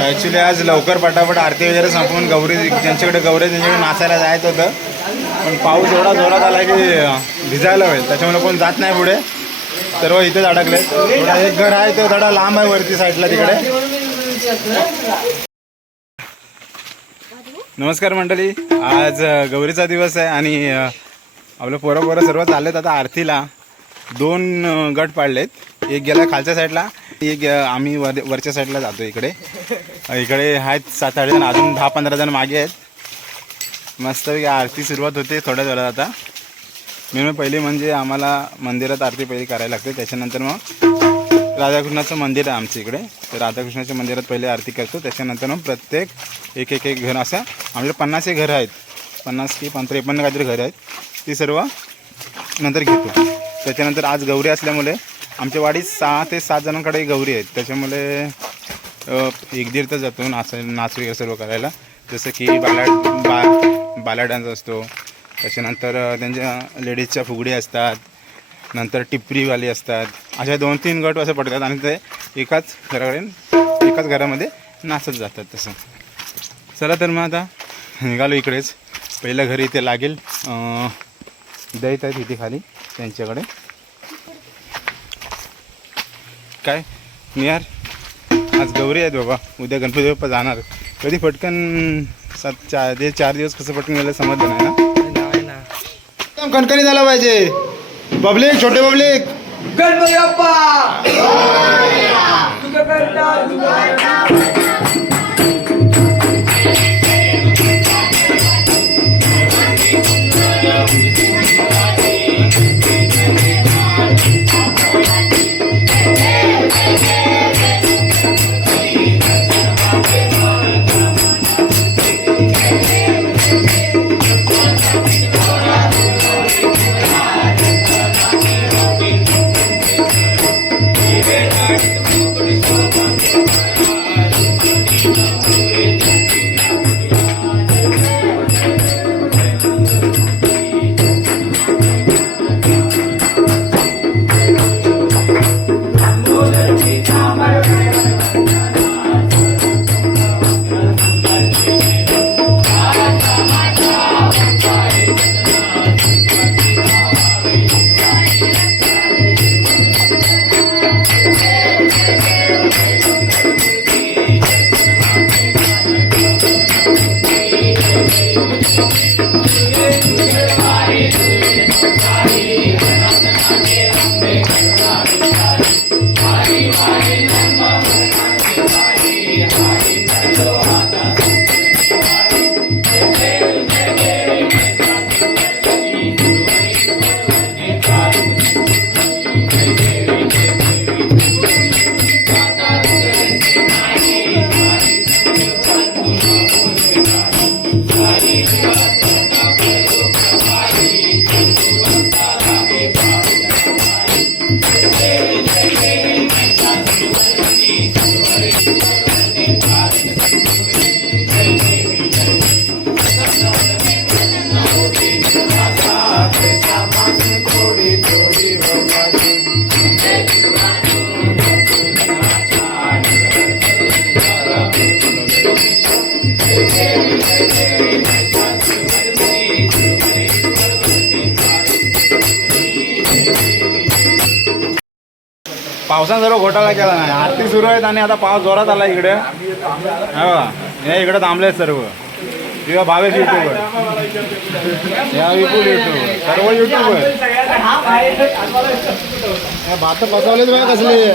Actually आज लवकर पटापट आरती वगैरे संपवून गौरी ज्यांच्याकडे त्यांच्याकडे नाचायला जायचं होतं, पण पाऊस एवढा जोरात आला की भिजायला होईल, त्याच्यामुळे कोण जात नाही पुढे, सर्व इथेच अडकले. थोडा एक घर आहे तो थोडा लांब आहे वरती साईडला तिकडे. नमस्कार मंडळी, आज गौरीचा दिवस आहे आणि आपलं पोरं सर्व चाललेत आता आरतीला. 2 गट पाडलेत, एक गेला खालच्या साईडला, एक आम्ही वरच्या साईडला जातो. इकडे आहेत 7-8 जण, अजून 10-15 जण मागे आहेत. मस्तपैकी आरती सुरुवात होते थोड्या वेळात. आता मी पहिली म्हणजे आम्हाला मंदिरात आरती पहिली करायला लागते, त्याच्यानंतर मग राधाकृष्णाचं मंदिर आहे आमच्या इकडे, तर राधाकृष्णाच्या मंदिरात पहिले आरती करतो, त्याच्यानंतर मग प्रत्येक एक घर असं आमच्याकडे 50 घरं आहेत, 50 की 53 काहीतरी घरं आहेत, ती सर्व नंतर घेतो. त्याच्यानंतर आज गौरी असल्यामुळे आमच्या वाडीत 6 ते 7 जणांकडे गौरी आहेत, त्याच्यामुळे 1-1.5 तास जातो नाच वगैरे सर्व करायला. जसं की बाला डान्स असतो, त्याच्यानंतर त्यांच्या लेडीजच्या फुगडी असतात, नंतर टिपरीवाली असतात, अशा 2-3 गट असं पडतात आणि ते एकाच घरामध्ये नाचत जातात. तसं चला तर मग आता निघालो इकडेच. पहिलं घर इथे लागेल, दैत आहेत इथे खाली त्यांच्याकडे. काय निहार, आज गौरी आहेत बाबा, उद्या गणपती बाप्पा जाणार. कधी पटकन 4 दिवस कसं पटकन गेलं समजलं नाही ना. कणकणी झाला पाहिजे. पब्लिक, छोटे पब्लिक, गणपती बाप्पा पावसाने सर्व घोटाळा केला नाही. आरती सुरू आहेत आणि आता पाऊस जोरात आला इकडे. हे इकडे थांबले सर्व. किंवा भावेश युट्यूबर, या विपुल युट्यूबर, सर्व युट्यूबर. भात बसवलेच बघा कसले.